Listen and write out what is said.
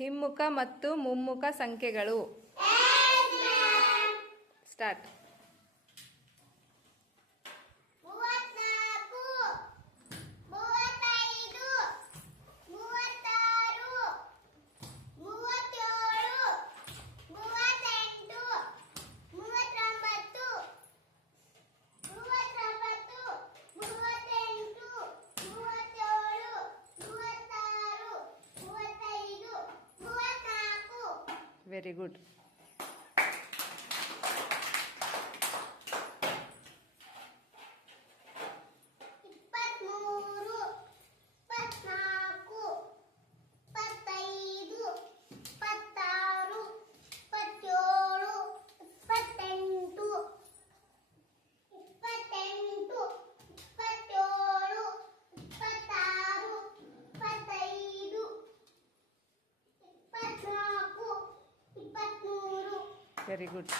ಹಿಮ್ಮುಖ ಮತ್ತು ಮುಮ್ಮುಖ ಸಂಖ್ಯೆಗಳು. Start very good. very good.